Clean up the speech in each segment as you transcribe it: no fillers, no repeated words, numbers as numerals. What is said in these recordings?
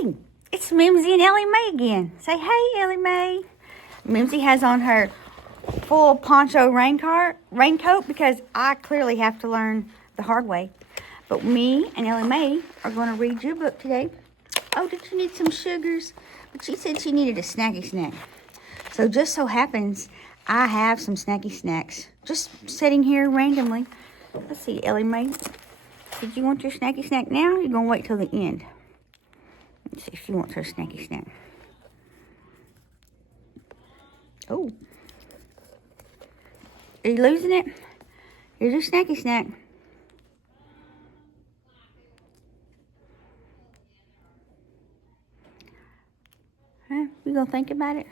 Hey, it's Mimzie and Ellie Mae again. Say hey, Ellie Mae. Mimzie has on her full poncho raincoat because I clearly have to learn the hard way. But me and Ellie Mae are going to read your book today. Oh, did you need some sugars? But she said she needed a snacky snack. So just so happens I have some snacky snacks just sitting here randomly. Let's see, Ellie Mae. Did you want your snacky snack now? Or you're going to wait till the end? Let's see if she wants her snacky snack. Oh. Are you losing it? Here's your snacky snack. Huh? You gonna think about it?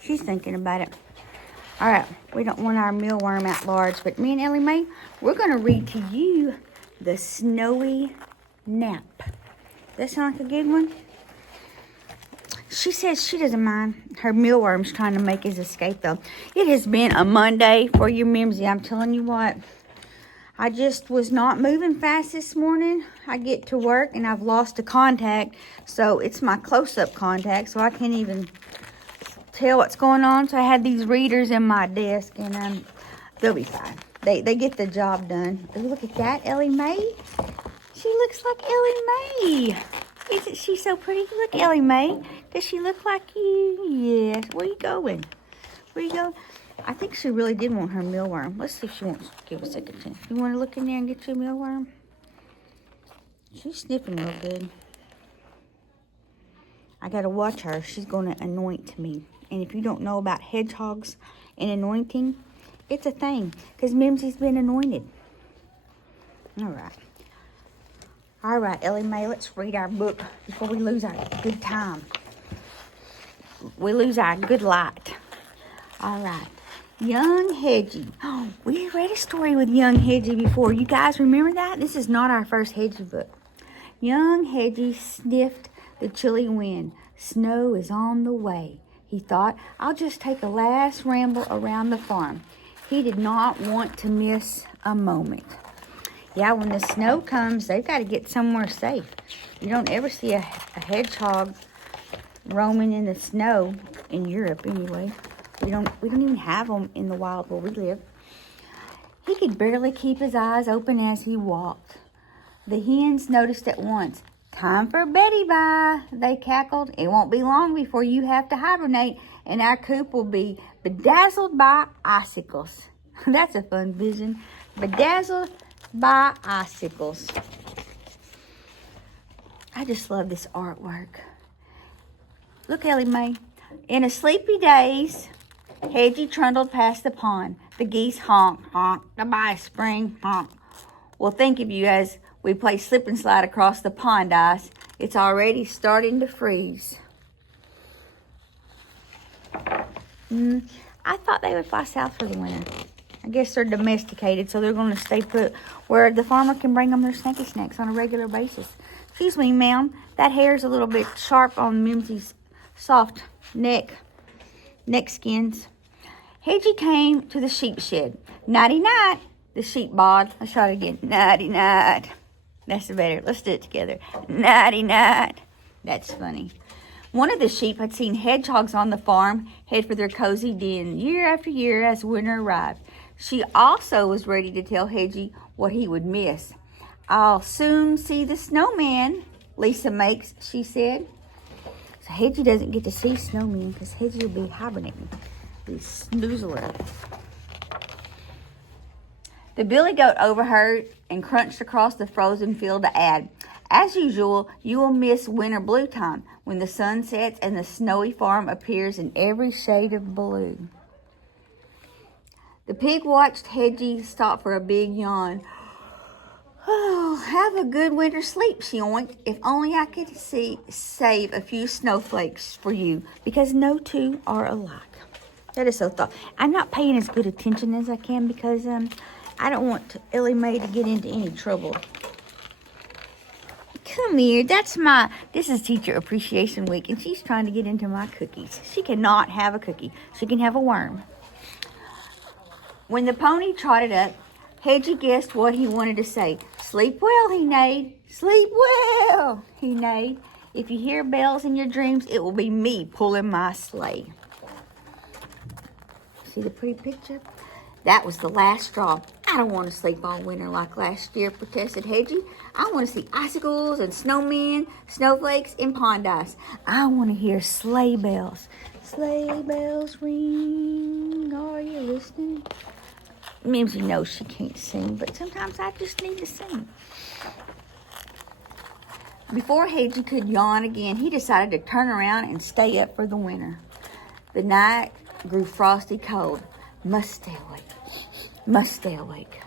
She's thinking about it. All right, we don't want our mealworm at large, but me and Ellie Mae, we're gonna read to you The Snowy Nap. Does that sound like a good one? She says she doesn't mind her mealworms trying to make his escape, though. It has been a Monday for you, Mimzie. I'm telling you what. I just was not moving fast this morning. I get to work and I've lost a contact. So it's my close-up contact, so I can't even tell what's going on. So I had these readers in my desk, and they'll be fine. They get the job done. Ooh, look at that, Ellie Mae. She looks like Ellie Mae. Isn't she so pretty? Look, Ellie Mae. Does she look like you? Yes. Where you going? Where you going? I think she really did want her mealworm. Let's see if she wants to give us a second chance. You want to look in there and get your mealworm? She's sniffing real good. I got to watch her. She's going to anoint me. And if you don't know about hedgehogs and anointing, it's a thing. Because Mimzie's been anointed. All right. All right, Ellie Mae, let's read our book before we lose our good time. We lose our good light. All right. Young Hedgie. Oh, we read a story with Young Hedgie before. You guys remember that? This is not our first Hedgie book. Young Hedgie sniffed the chilly wind. Snow is on the way. He thought, I'll just take a last ramble around the farm. He did not want to miss a moment. Yeah, when the snow comes, they've got to get somewhere safe. You don't ever see a hedgehog roaming in the snow in Europe anyway. We don't even have them in the wild where we live. He could barely keep his eyes open as he walked. The hens noticed at once. Time for Betty bye, they cackled. It won't be long before you have to hibernate, and our coop will be bedazzled by icicles. That's a fun vision. Bedazzled by icicles. I just love this artwork. Look, Ellie Mae. In a sleepy daze, Hedgie trundled past the pond. The geese honk, honk. The mice spring, honk. Well, think of you as we play slip and slide across the pond ice. It's already starting to freeze. I thought they would fly south for the winter. I guess they're domesticated, so they're going to stay put where the farmer can bring them their snacky snacks on a regular basis. Excuse me, ma'am. That hair's a little bit sharp on Mimzie's soft neck skins. Hedgie came to the sheep shed. Nighty-night, the sheep bawled. Let's try it again. Nighty-night. That's better. Let's do it together. Nighty-night. That's funny. One of the sheep had seen hedgehogs on the farm head for their cozy den year after year as winter arrived. She also was ready to tell Hedgie what he would miss. I'll soon see the snowman, Lisa makes, she said. So Hedgie doesn't get to see snowmen because Hedgie will be hibernating. Be snoozler. The billy goat overheard and crunched across the frozen field to add, as usual, you will miss winter blue time when the sun sets and the snowy farm appears in every shade of blue. The pig watched Hedgie stop for a big yawn. Oh, have a good winter sleep, she oinked. If only I could save a few snowflakes for you, because no two are alike. That is so thoughtful. I'm not paying as good attention as I can because I don't want Ellie Mae to get into any trouble. Come here, this is Teacher Appreciation Week, and she's trying to get into my cookies. She cannot have a cookie. She can have a worm. When the pony trotted up, Hedgie guessed what he wanted to say. Sleep well, he neighed. Sleep well, he neighed. If you hear bells in your dreams, it will be me pulling my sleigh. See the pretty picture? That was the last straw. I don't want to sleep all winter like last year, protested Hedgie. I want to see icicles and snowmen, snowflakes, and pond ice. I want to hear sleigh bells. Sleigh bells ring. Are you listening? Mimzie knows she can't sing, but sometimes I just need to sing. Before Hedgie could yawn again, he decided to turn around and stay up for the winter. The night grew frosty cold. Must stay awake. Must stay awake.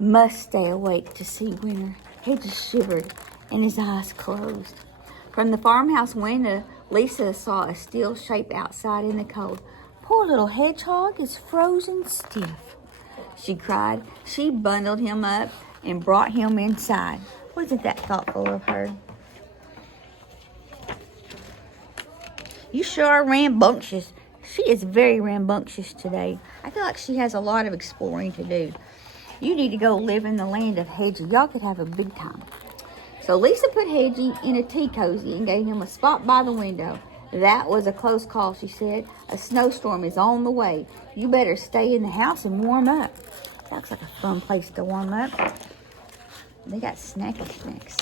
Must stay awake to see winter. Hedgie shivered and his eyes closed. From the farmhouse window, Lisa saw a steel shape outside in the cold. Poor little hedgehog is frozen stiff, she cried. She bundled him up and brought him inside. Wasn't that thoughtful of her? You sure are rambunctious. She is very rambunctious today. I feel like she has a lot of exploring to do. You need to go live in the land of Hedgie. Y'all could have a big time. So Lisa put Hedgie in a tea cozy and gave him a spot by the window. That was a close call, she said. A snowstorm is on the way. You better stay in the house and warm up. Looks like a fun place to warm up. They got snacky snacks.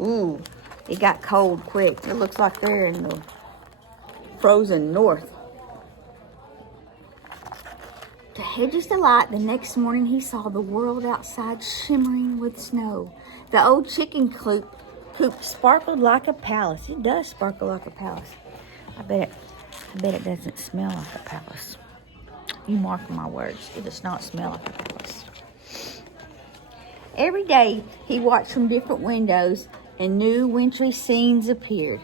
Ooh, it got cold quick. It looks like they're in the frozen north. To Hedgie's delight, the next morning he saw the world outside shimmering with snow. The old chicken coop sparkled like a palace. It does sparkle like a palace. I bet it doesn't smell like a palace. You mark my words. It does not smell like a palace. Every day he watched from different windows and new wintry scenes appeared.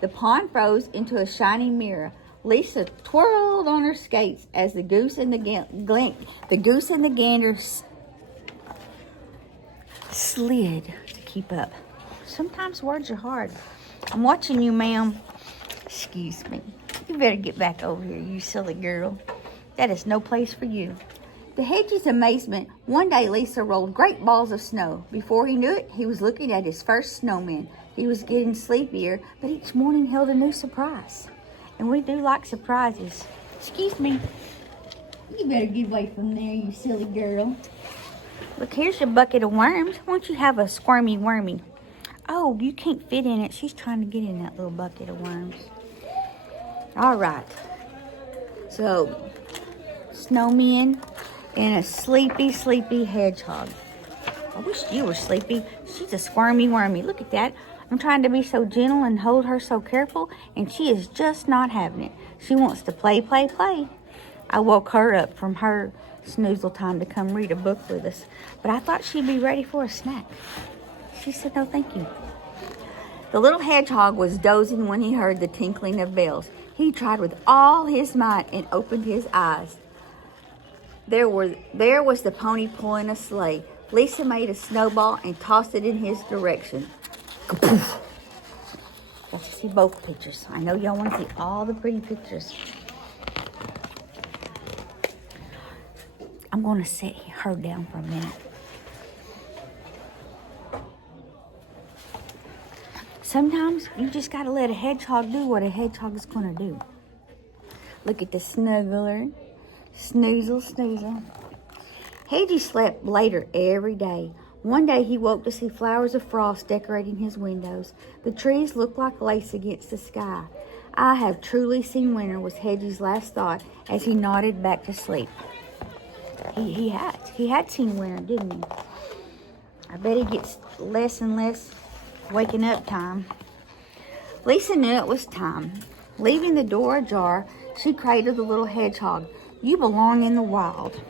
The pond froze into a shining mirror. Lisa twirled on her skates as the goose and the gander slid to keep up. Sometimes words are hard. I'm watching you, ma'am. Excuse me. You better get back over here, you silly girl. That is no place for you. To Hedgie's amazement, one day Lisa rolled great balls of snow. Before he knew it, he was looking at his first snowman. He was getting sleepier, but each morning held a new surprise. And we do like surprises. Excuse me. You better get away from there, you silly girl. Look, here's your bucket of worms. Won't you have a squirmy wormy? Oh, you can't fit in it. She's trying to get in that little bucket of worms. All right. So, snowman and a sleepy hedgehog. I wish you were sleepy. She's a squirmy wormy. Look at that. I'm trying to be so gentle and hold her so careful, and she is just not having it. She wants to play. I woke her up from her snoozle time to come read a book with us, but I thought she'd be ready for a snack. She said, no, thank you. The little hedgehog was dozing when he heard the tinkling of bells. He tried with all his might and opened his eyes. There was the pony pulling a sleigh. Lisa made a snowball and tossed it in his direction. Let's see both pictures. I know y'all want to see all the pretty pictures. I'm going to set her down for a minute. Sometimes you just got to let a hedgehog do what a hedgehog is going to do. Look at the snuggler. Snoozle. Hedgie slept later every day. One day he woke to see flowers of frost decorating his windows. The trees looked like lace against the sky. I have truly seen winter, was Hedgie's last thought as he nodded back to sleep. He had seen winter, didn't he? I bet he gets less and less waking up time. Lisa knew it was time. Leaving the door ajar, she cradled the little hedgehog. You belong in the wild.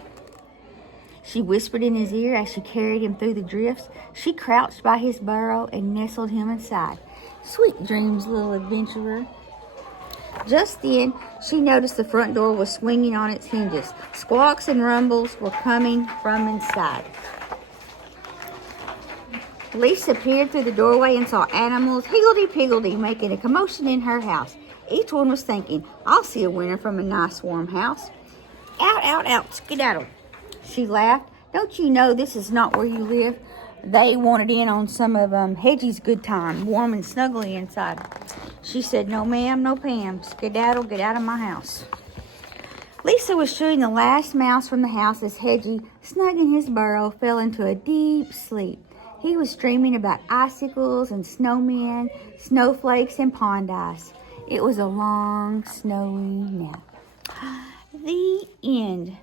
She whispered in his ear as she carried him through the drifts. She crouched by his burrow and nestled him inside. Sweet dreams, little adventurer. Just then, she noticed the front door was swinging on its hinges. Squawks and rumbles were coming from inside. Lisa peered through the doorway and saw animals higgledy-piggledy making a commotion in her house. Each one was thinking, I'll see a winner from a nice warm house. Out, skedaddle. She laughed. Don't you know this is not where you live? They wanted in on some of Hedgie's good time, warm and snuggly inside. She said, no ma'am, no Pam, skedaddle, get out of my house. Lisa was shooing the last mouse from the house as Hedgie, snug in his burrow, fell into a deep sleep. He was dreaming about icicles and snowmen, snowflakes and pond ice. It was a long, snowy nap. The end.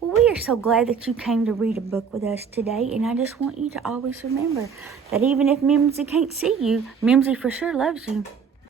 Well, we are so glad that you came to read a book with us today, and I just want you to always remember that even if Mimzie can't see you, Mimzie for sure loves you.